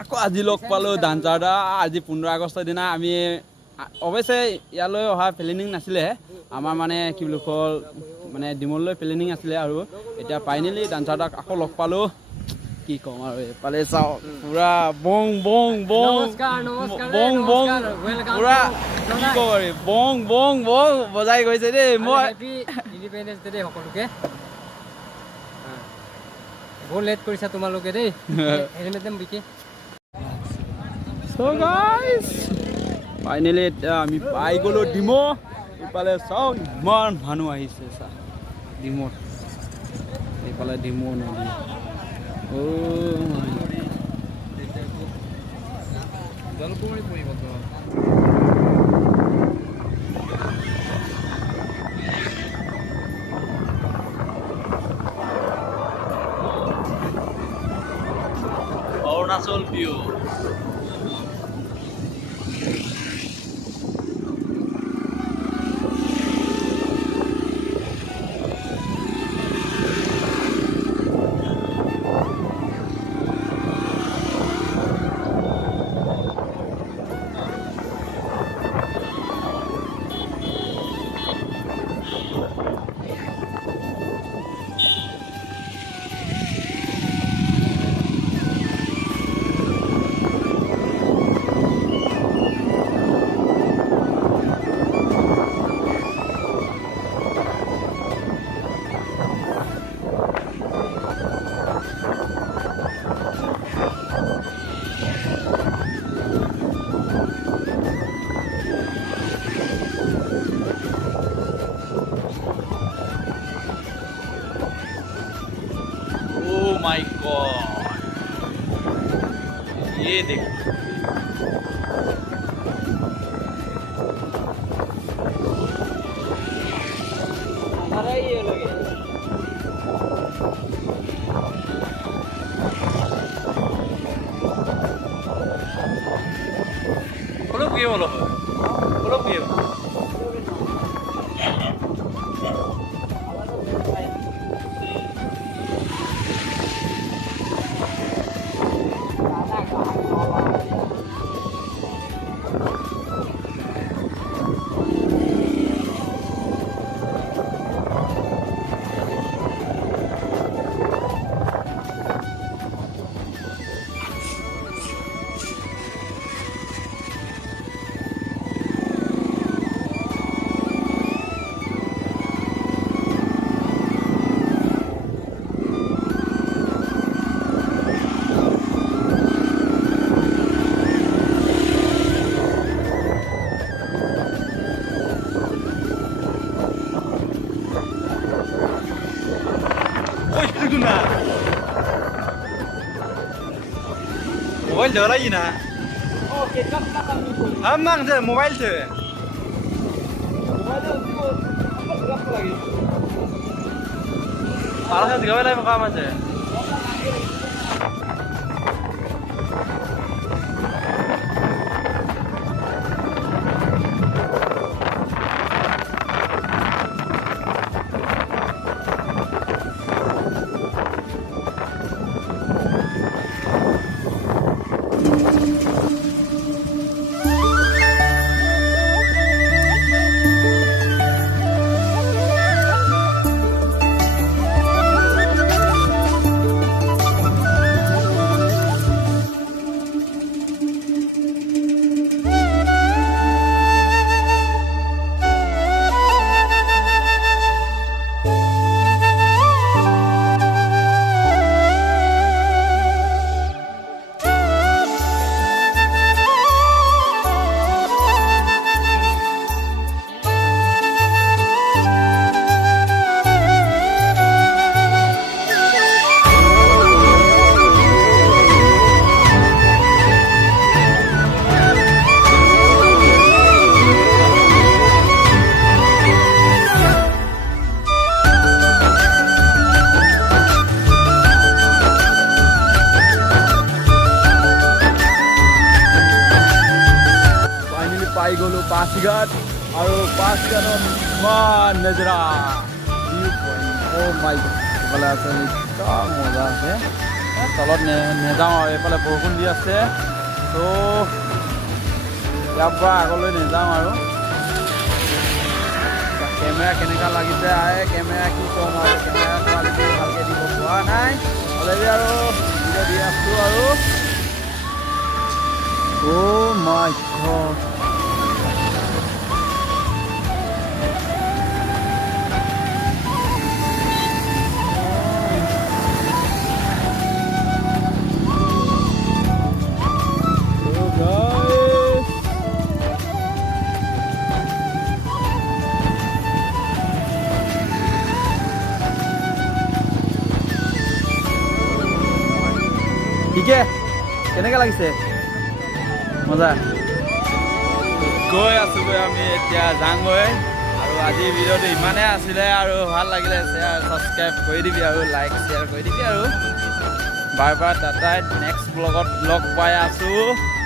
আকৌ আজি লগ পালোঁ ডান্সাৰ দা আজি 15 আগষ্টৰ দিনা আমি অৱশ্যে ইয়ালৈ অহা প্লেনিং নাছিলে আমাৰ মানে কি বুলি কল মানে ডিমললৈ প্লেনিং আছিলে আৰু এতিয়া ফাইনেলি ডান্সাৰ দাক আকৌ লগ পালোঁ কি ক'ম আৰু এইফালে চাওঁ পুৰা বং বং বং বং বং পুৰা কি ক'ব আৰু বং বং বং বজাই গৈছে দেই মই ইণ্ডিপেণ্ডেন্স ডে দেই সকলোকে বহুত লেট কৰিছা তোমালোকে দেই হেলমেট দেম বিকি So guys, finally আমি পাই গ'লো ডিমো ইফালে চাওক ইমান মানুহ আহিছে চা ডিমোত এইফালে ডিমো নদী জলকুমাৰী পৰিব অৰুণাচল ভিউ माय गॉड ये देखो अरे ये लगे बोलो मोबाइल धरा ही ना हम मांग से मोबाइल से आला से गवे लाई काम আছে পাই গ'লো পাছিঘাট আৰু পাছিঘাটত ইমান নজৰা ভিউ পইণ্ট অ' মাই গড এইফালে আছে মজা আছে তলত নেযাওঁ আৰু এইফালে বৰষুণ দি আছে তো ইয়াৰ পৰা আগলৈ নেযাওঁ আৰু কেমেৰা কেনেকুৱা লাগিছে কেমেৰা কি ক'ম আৰু কেমেৰা কোৱালিটি ভালকৈ দিব পৰা নাই অলৰেডি আৰু ভিডিঅ' দি আছোঁ আৰু অ' মাই গড ঠিকে কেনেকৈ লাগিছে মজা গৈ আছোঁগৈ আমি এতিয়া যাওঁগৈ আৰু আজিৰ ভিডিঅ'টো ইমানেই আছিলে আৰু ভাল লাগিলে শ্বেয়াৰ ছাবস্ক্ৰাইব কৰি দিবি আৰু লাইক শ্বেয়াৰ কৰি দিবি আৰু বাৰ টাটাই নেক্সট ব্লগত লগ পাই আছোঁ